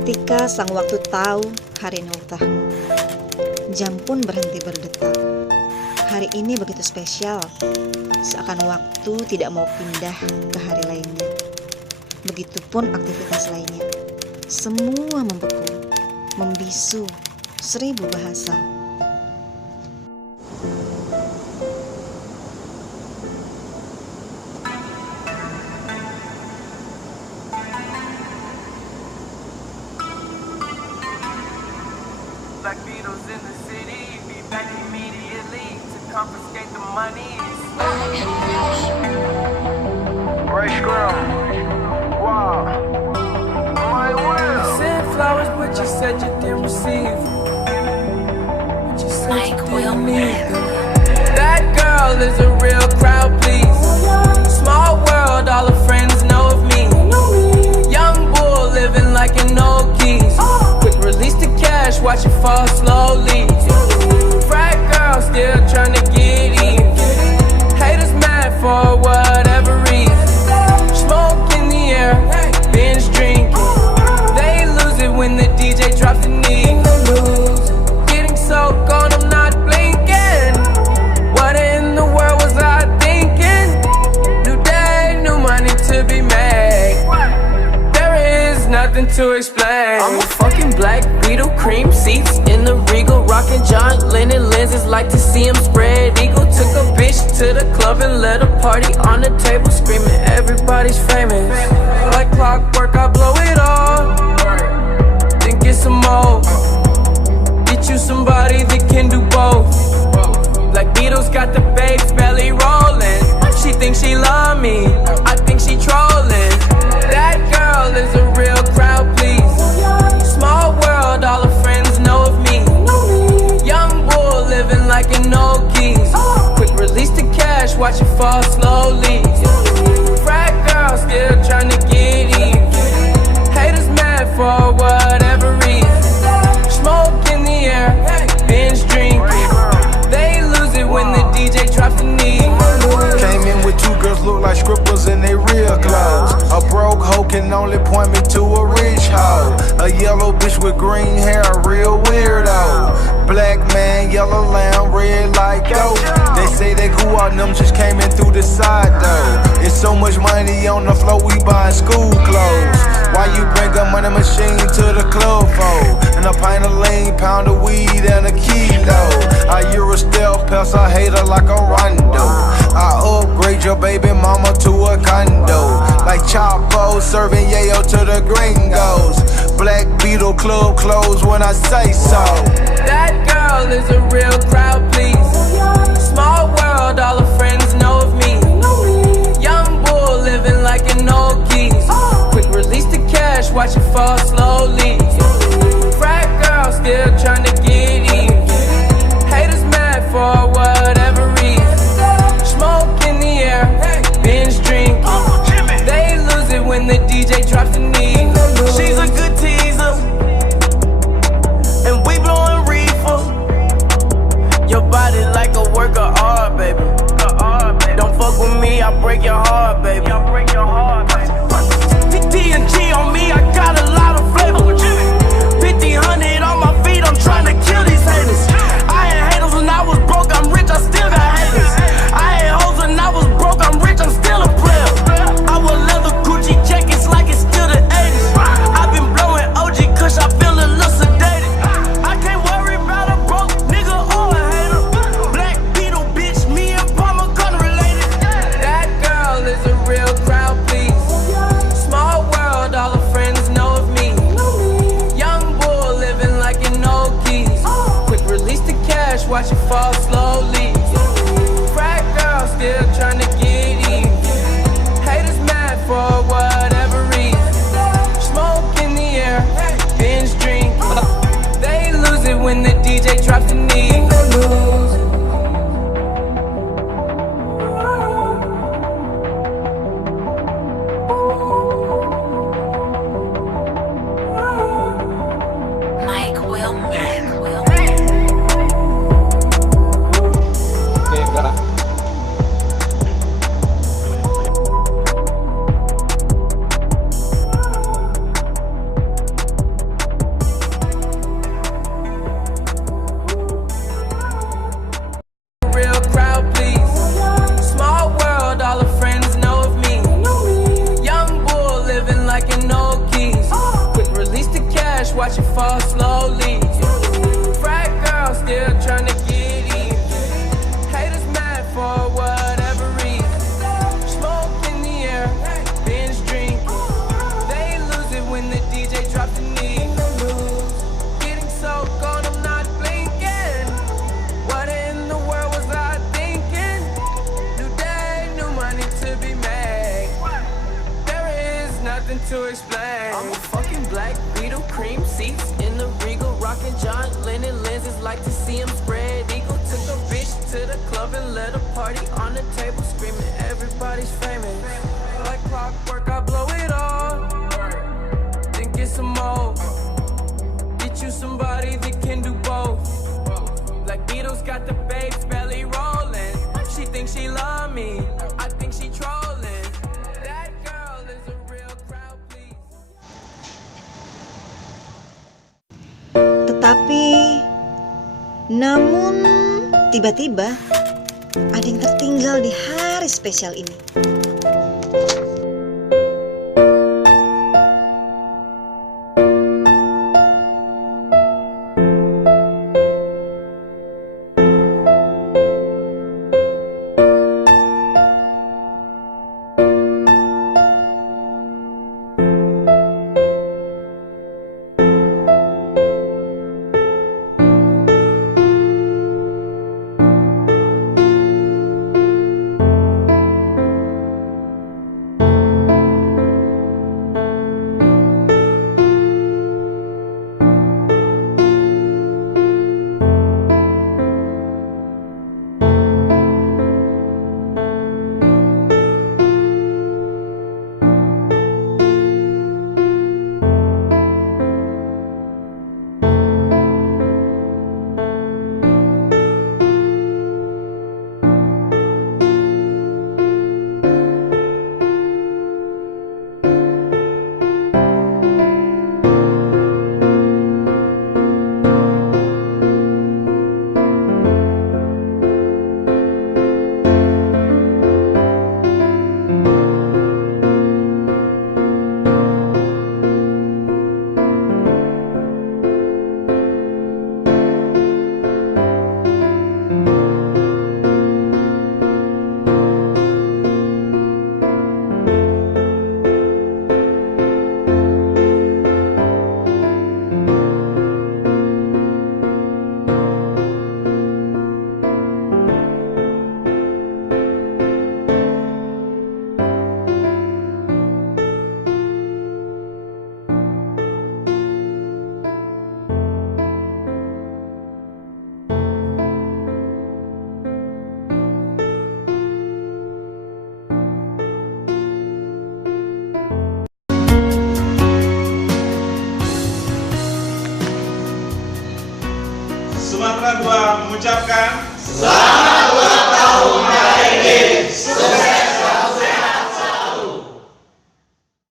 Ketika sang waktu tahu hari ini ultahmu, jam pun berhenti berdetak. Hari ini begitu spesial, seakan waktu tidak mau pindah ke hari lainnya. Begitupun aktivitas lainnya, semua membeku, membisu, 1000 bahasa. Black Beatles in the city, be back immediately to confiscate the money. Ray Scrum, wow, my will. Sent flowers, but you said you didn't receive. But you said you didn't need them. That girl is a real crowd, please. Small world, all her friends know of me. Young bull living like an old geese. Quick release the cash, watch it fall slowly. Frat girl still trying to get even. Haters mad for whatever reason. Smoke in the air, binge drinking. They lose it when the DJ drops the knee. Getting so gone, I'm not blinking. What in the world was I thinking? New day, new money to be made. There is nothing to explain. I'm a fucking black Beetle, cream seats in the Regal, rocking John Lennon lenses, like to see him spread eagle. Took a bitch to the club and let a party on the table, screaming everybody's famous. Like clockwork, I blow it all, then get some more. Get you somebody that can do both. Black Beatles got the babes belly rolling. She thinks she love me, I think she trolling. That girl is a real crowd, please. Small world, all her friends know of me. Young bull living like an old geese. Quick release the cash, watch it fall slowly. Frat girl still trying to get even. Haters mad for whatever reason. Smoke in the air, binge drinking. They lose it when the DJ drops the knee. Came in with 2 girls look like scribbles in they real clothes. A broke hoe can only point me to a rich hoe. A yellow bitch with green hair, a real weirdo. Black man, yellow lamb, red like dope. They say they cool out, them just came in through the side though. It's so much money on the floor, we buying school clothes. Why you bring a money machine to the club for? And a pint of lean, pound of weed and a kilo. I Euro stealth pest, I hate her like a rondo. I upgrade your baby mama to a condo. Like Chapo serving yayo to the gringos. Black Beetle club closed when I say so. That girl is a real crowd, please. Small world, all her friends know of me. Young bull living like an old geese. Quick release the cash, watch it fall slowly. Frat girl still trying to get even. Haters mad for whatever reason. Smoke in the air, binge drinking. They lose it when the DJ drops the knee. She's a good teaser, and we blowing reefer. Your body like a work of art, baby. Don't fuck with me, I break your heart, baby. TNG on me, I got a lot of flavor. 1500 on my feet, I'm trying to kill these haters. I had haters when I was broke, I'm rich, I still got haters. I had hoes when I was broke, I'm rich, I'm still a player. I wear leather Gucci jackets like it's still the 80s. I've been blowing OG Kush, I feel a little sedated. I can't worry about a broke nigga or a hater. Black Beetle bitch, me and Palmer gun related. That girl is a real crowd, please. Small world, all her friends know of me. Young bull living like an old geese. Quick release the cash, watch it fall slowly. Frat girl still trying to get even. Haters mad for whatever reason. Smoke in the air, binge drinking. They lose it when the DJ drops the knee. Mike Will. watch it fall slowly. Frat girl still trying to get in. Haters mad for whatever reason. Smoke in the air, binge drinking. They lose it when the DJ drops the knee. Getting so gone, I'm not blinking. What in the world was I thinking? New day, new money to be made. There is nothing to explain. I'm a fucking black Beetle, cream seats in the Regal, rocking John Lennon lenses, like to see him spread eagle. Took a bitch to the club and let a party on the table, screaming everybody's famous. Like clockwork, I blow it all, then get some more. Get you somebody that can do both. Like Beatles got the babes belly rolling. She thinks she love me, I think she trolling. That girl is a real crowd, please. Namun tiba-tiba ada yang tertinggal di hari spesial ini. Sumatera 2 mengucapkan selamat ulang tahun